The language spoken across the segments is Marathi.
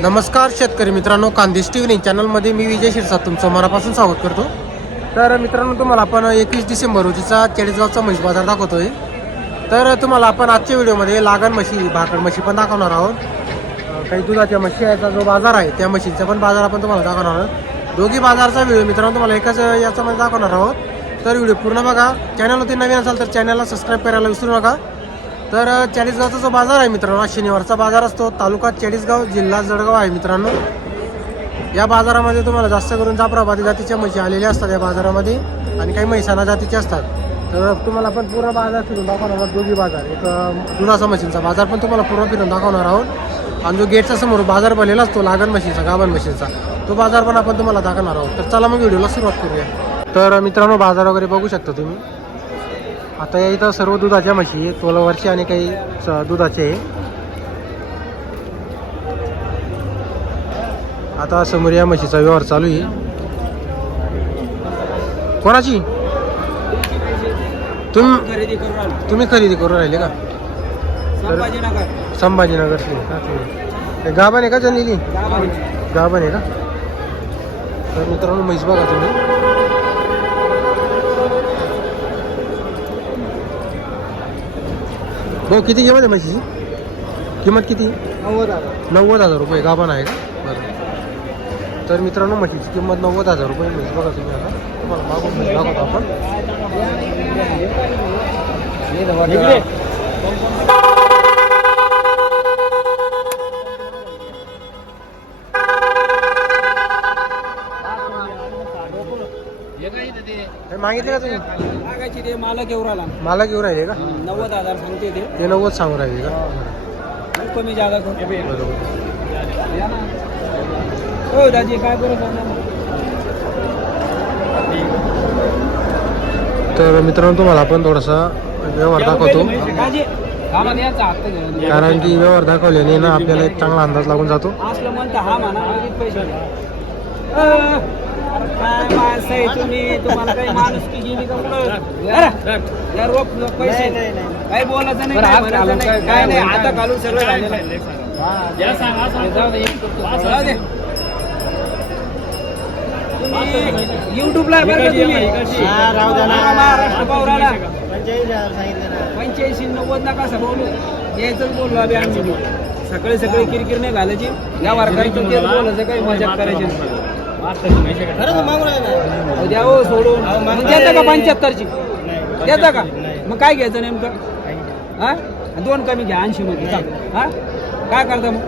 नमस्कार शेतकरी मित्रांनो कांदेश टी व्ही चॅनलमध्ये मी विजय शिरसा तुमचं मनापासून स्वागत करतो. तर मित्रांनो तुम्हाला आपण एकवीस डिसेंबर रोजीचा चाळीसगावचा म्हैस बाजार दाखवतो आहे तर तुम्हाला आपण आजच्या व्हिडिओमध्ये लागण म्हशी भाकड म्हशी पण दाखवणार आहोत. काही दुधाच्या म्हशी याचा जो बाजार आहे त्या म्हशींचा पण बाजार आपण तुम्हाला दाखवणार आहोत. दोघी बाजारचा व्हिडिओ मित्रांनो तुम्हाला एकाच याच्यामध्ये दाखवणार आहोत. तर व्हिडिओ पूर्ण बघा. चॅनलवरती नवीन असाल तर चॅनलला सबस्क्राईब करायला विसरू नका. तर चाळीसगावचा जो बाजार आहे मित्रांनो हा शनिवारचा बाजार असतो. तालुका चाळीसगाव जिल्हा जळगाव आहे मित्रांनो. या बाजारामध्ये तुम्हाला जास्त करून जाफराबादी जातीच्या म्हशी आलेल्या असतात या बाजारामध्ये आणि काही म्हैसाणा जातीचे असतात. तर तुम्हाला पण पूर्ण बाजार फिरून दाखवणार आहोत. दोघी बाजार. एक अ, दुधाचा म्हशींचा बाजार पण तुम्हाला पूर्ण फिरून दाखवणार आहोत. आणि जो गेटच्या समोर बाजार भरलेला असतो लागण म्हशींचा गाभण म्हशीचा तो बाजार पण आपण तुम्हाला दाखवणार आहोत. तर चला मग व्हिडिओला सुरुवात करूया. तर मित्रांनो बाजार वगैरे बघू शकता तुम्ही. आता या इथं सर्व दुधाच्या म्हशी तोलावरची आणि काही दुधाचे आहे. आता समोर या म्हशीचा व्यवहार चालू आहे. कोणाची? तुम्ही खरेदी करून आलो तुम्ही खरेदी करून राहिले का? संभाजीनगर. संभाजीनगरची. का गाभण आहे का गावामध्ये. गाभण आहे का? तर मित्रांनो म्हैस बघा तुम्ही. भाऊ किती किंमत आहे म्हशीची? किंमत किती? नव्वद हजार. नव्वद हजार रुपये गाभण आहे का? बरं. तर मित्रांनो म्हशीची किंमत नव्वद हजार रुपये म्हैस बघा तुम्ही आता. तुम्हाला मागून दाखवतो आपण. मागितले का तुम्ही? मागायची ते मालक एवढा आला मला घेऊन राहिले का? नव्वद हजार सांगते ते. ते नव्वद सांगून राहिले का? कमी करतो बरोबर. या ना. हो दाजी काय करत तर मित्रांनो तुम्हाला आपण थोडासा व्यवहार दाखवतो. दाजी कामात यायचा हप्ता घेऊन कारण की व्यवहार दाखवल्याने ना आपल्याला एक चांगला अंदाज लागून जातो. असलं म्हणतं हा म्हणा लगेच पैसे द्या. काय माणसं आहे तुम्ही तुम्हाला काही माणूस की गेली का कुठं रोख पैसे काही बोलायचं नाही काय म्हणायचं नाही काय नाही आता घालून सगळं झालेलं आहे. जाऊ दे, जाऊ दे. तुम्ही युट्यूबला बरं तुम्ही महाराष्ट्र पंच्याऐंशी नव्वद नका असं बोलू यायचंच बोललो आम्ही आम्ही सकाळी सकाळी किरकिर नाही घालायची या वारकऱ्यांचं बोलायचं काही मजा करायची द्या हो सोडून मग देता का पंच्याहत्तरची? देता का? मग काय घ्यायचं नेमकं? हा? दोन कमी घ्या ऐंशी मध्ये. हा? काय करता मग?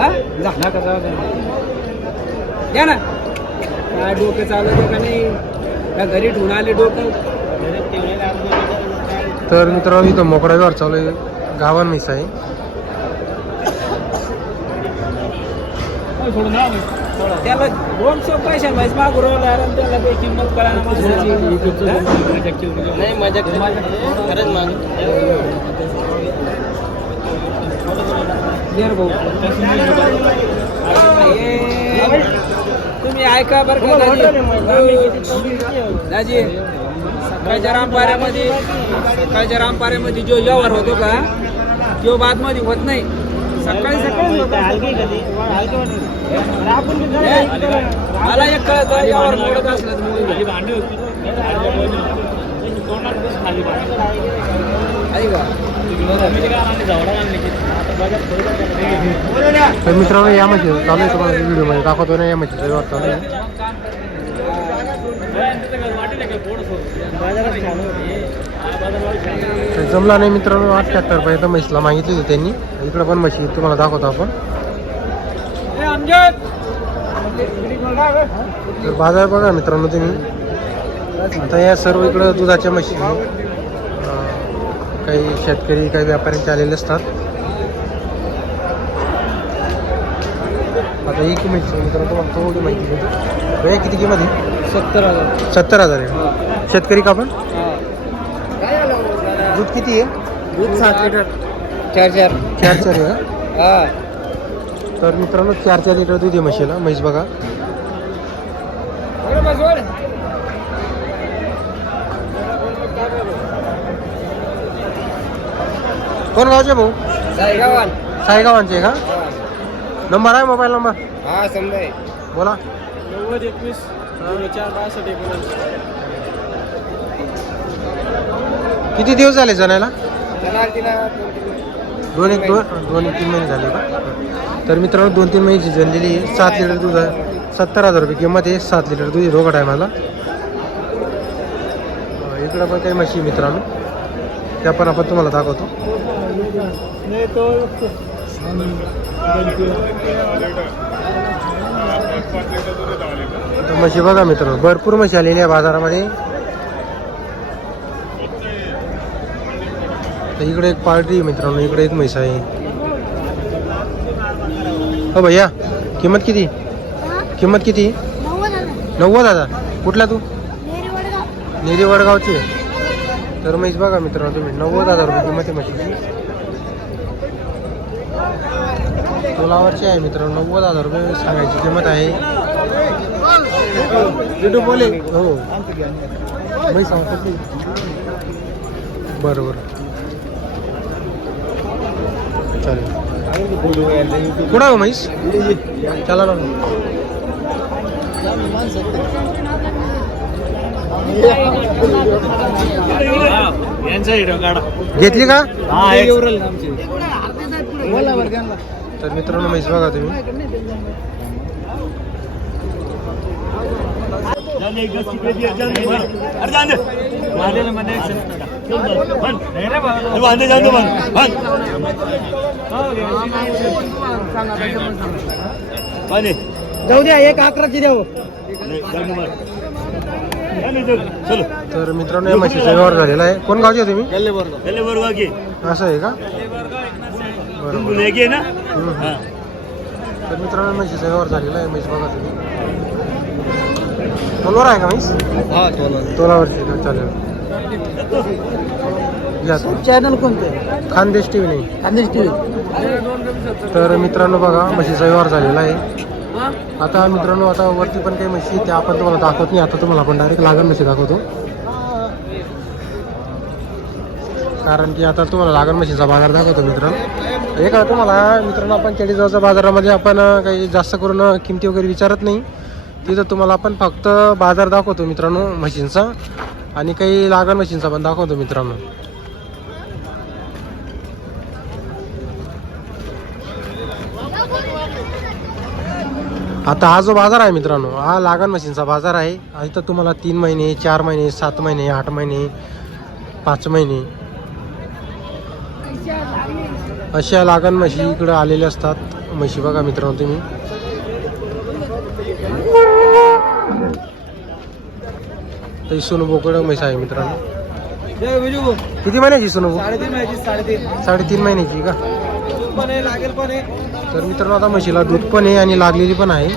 हा? जा. द्या ना. काय डोकं चालवतं का नाही? का घरी ठेवून आले डोकं. तर मित्रांनो इथं मोकळा व्यवहार चालू आहे. गावान मिस आहे. त्याला पैसे म्हैस मागू राहिला आणि त्याला काही किंमत कळायला माणसाची. नाही मजा खरंच मान भाऊ. तुम्ही ऐका बरं का दाजी. दाजी सकाळच्या रामपाऱ्यामध्ये सकाळच्या रामपाऱ्यामध्ये जो व्यवहार होतो का तो बादमध्ये होत नाही. सकाळी सकाळी होतो. हे, मला एक कळत व्यवहार मोडत असला. ऐका तर मित्रांनो या म्हशी चालू आहे. तुम्हाला व्हिडिओमध्ये दाखवतो ना या व्यवहार चालू आहे. तर जमला नाही मित्रांनो आठ ट्रॅक्टर पर्यंत म्हशीला मागितली होती त्यांनी. इकडे पण म्हशी तुम्हाला दाखवतो आपण. तर बाजार बघा मित्रांनो तुम्ही. आता या सर्व इकडं दुधाच्या म्हशी. काही शेतकरी काही व्यापाऱ्यांचे आलेले असतात. आता ही किंमत मित्रांनो तुम्हाला थोडी माहिती देतो भैया किती किंमत आहे? सत्तर हजार. सत्तर हजार आहे. शेतकरी का पण दूध किती आहे? दूध सात लिटर. चार चार. चार चार आहे हा? तर मित्रांनो चार चार लिटर दूध आहे म्हशीला. म्हैस बघा. कोण गावचे भाऊ? सायगावान. सायगावांचे का? नंबर आहे मोबाईल नंबर? हा समजा बोला. नव्वद एकवीस चार बासष्ट एकोणीस किती दिवस झाले जणायला? दोन एक दोन दोन एक तीन महिने झाले का? तर मित्रांनो दोन तीन महिन्याची जनलेली आहे. सात लिटर दूध आहे. सत्तर हजार रुपये किंमत आहे. सात लिटर दूध आहे. दोघं टायमाला इकडं पण काही म्हशी आहे मित्रांनो. त्या पण आपण तुम्हाला दाखवतो. नाही तो तर म्हशी बघा मित्रांनो भरपूर म्हशी आलेली आहे बाजारामध्ये. तर इकडे एक पार्टी आहे मित्रांनो इकडे एक म्हैस आहे. हो भैया किंमत किती? किंमत किती? नव्वद हजार. कुठला तू? नेरी वडगावची. तर म्हैस बघा मित्रांनो तुम्ही नव्वद हजार रुपये किंमत आहे म्हशीची. तोलावरची आहे मित्रांनो. नव्वद हजार रुपये सांगायची किंमत आहे. बोले हो. म्हैस सांगतो की. बरं बरं. चालेल. कुठं हो म्हैस? चला ना. घेतली का? तर मित्रांनो म्हैस बघा तुम्ही. जाऊ द्या एक अकराची द्या हो. तर मित्रांनो या म्हशीचा व्यवहार झालेला आहे. कोण गावचे तुम्ही? असं आहे का? बरं, बरं. हम्म, हम्म. तर मित्रांनो म्हशीचा व्यवहार झालेला आहे म्हैस बघा तुम्ही. तोलवर आहे का म्हैस? हा तोलावरची का? चालेल. या तुम्ही. चॅनल कोणतं? खानदेश टी व्ही नाही खानदेश टीव्ही. तर मित्रांनो बघा म्हशीचा व्यवहार झालेला आहे. आता मित्रांनो आता वरती पण काही म्हशी त्या आपण तुम्हाला दाखवत नाही. आता तुम्हाला आपण डायरेक्ट लागण म्हशी दाखवतो. कारण की आता तुम्हाला लागण म्हशीचा बाजार दाखवतो मित्रांनो. हे कळतं तुम्हाला मित्रांनो आपण केळीजवळच्या बाजारामध्ये आपण काही जास्त करून किमती वगैरे विचारत नाही. तिथं तुम्हाला आपण फक्त बाजार दाखवतो मित्रांनो म्हशींचा आणि काही लागण म्हशींचा पण दाखवतो मित्रांनो. आता हा जो बाजार आहे मित्रांनो हा लागण मशीनचा बाजार आहे. इथं तुम्हाला तीन महिने चार महिने सात महिने आठ महिने पाच महिने. अशा लागण म्हशी इकडं आलेल्या असतात. म्हशी बघा मित्रांनो तुम्ही. तर सोनू बोकड म्हैस आहे मित्रांनो. किती महिन्याची सोनू साडेतीन महिन्याची का? आहे तर मित्रांनो आता म्हशीला दूध पण आहे आणि लागलेली पण आहे.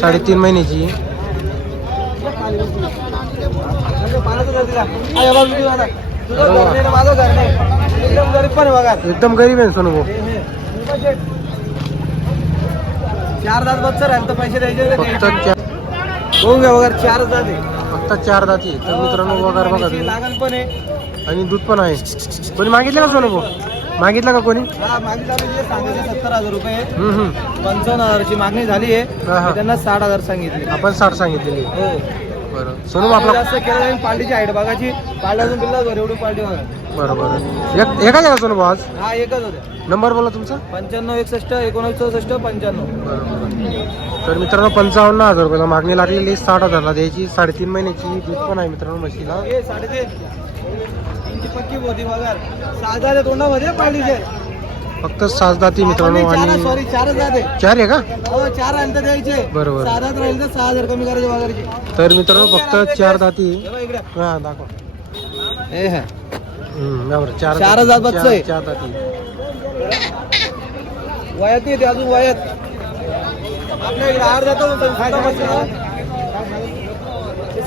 साडेतीन महिन्याची. आहे एकदम गरीब पण आहे बघा. एकदम गरीब आहे सोनू भाऊ. चार दात बच्चा राहील तर पैसे द्यायचे फक्त चार होऊन घ्या वगैरे चार दात आहे. फक्त चार दाती तर मित्रांनो वगैरे बघा तुम्ही. लागण पण आहे. आणि दूध पण आहे. कोणी मागितलं का सोनू भाऊ? मागितलं का कोणी? हा आहे सांगायचे सत्तर हजार रुपये आहे. हम्म, हम्म. पंचावन्न हजाराची मागणी झाली आहे. हा, हा. त्यांना साठ हजार सांगितले. आपण साठ सांगितलेली हो. बरं. सोनू आपला जास्त केलं जाईल पार्टीची हाईट बघाची पार्टी अजून बिल्ला घर एवढी पार्टी बघा. बरं बरं एक एका आहे का सोनू भाऊ आज? हा एकच होते. नंबर बोला तुमचा. पंच्याण्णव एकसष्ट एकोणवीस चौसष्ट पंच्याण्णव. तर मित्रांनो पंचावन्न हजार रुपयाला मागणी लागलेली साठ हजारला द्यायची. साडेतीन महिन्याची दूध पण आहे मित्रांनो म्हशीला. हे साडेतीन. तीनची पक्की होती बघा. सहा हजार तोंडामध्ये पार्टीचे. फक्त सात दाती मित्रांनो आणि सॉरी चारच जाते. चार आहे का? हो चार अंतर द्यायचे. बरोबर. राहील तर सहा हजार कमी करायचे वगैरे तर मित्रांनो फक्त चार दाती इकडे. हा दाखवा. हे हा. चार चार दाती. हजार बच्चं आहे. चार चार दाती वयात येते अजून वयात. आपल्या इकडे आड जातो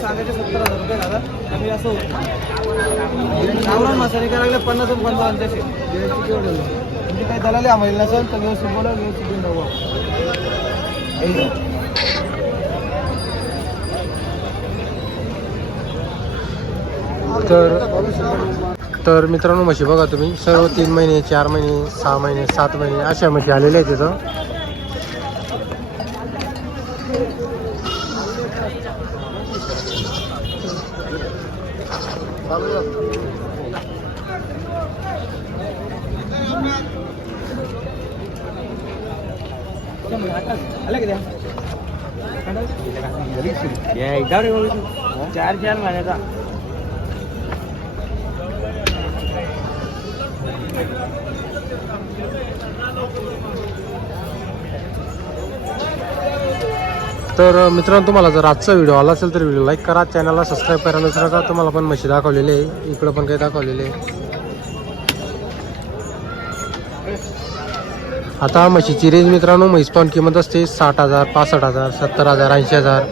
सांगायचे सत्तर हजार रुपये दादा. कमी असं होतं. गावरान मसाले करायला पन्नास पंचावन्न म्हणजे काही दलाली आम्हाला नसेल तर व्यवस्थित बोला व्यवस्थित घेऊन जाऊ तर तर मित्रांनो म्हशी बघा तुम्ही. सर्व तीन महिने चार महिने सहा महिने सात महिने अशा म्हशी आलेल्या आहेत तिथं Thank you. चार चार महिन्याचा तर मित्रांनो तुम्हाला जर आजचा व्हिडिओ आला असेल तर व्हिडिओ लाईक करा चॅनलला सबस्क्राईब करायला विसरू का तुम्हाला पण मशी दाखवलेली आहे. इकडं पण काही दाखवलेले आहे. आता म्हशीची रेंज मित्रांनो म्हैस पाऊन किंमत असते साठ हजार पासष्ट हजार सत्तर हजार ऐंशी हजार.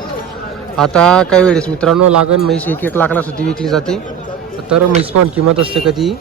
आता काही वेळेस मित्रांनो लागण म्हैस एक एक लाखाला सुद्धा विकली जाते. तर म्हैस किंमत असते कधी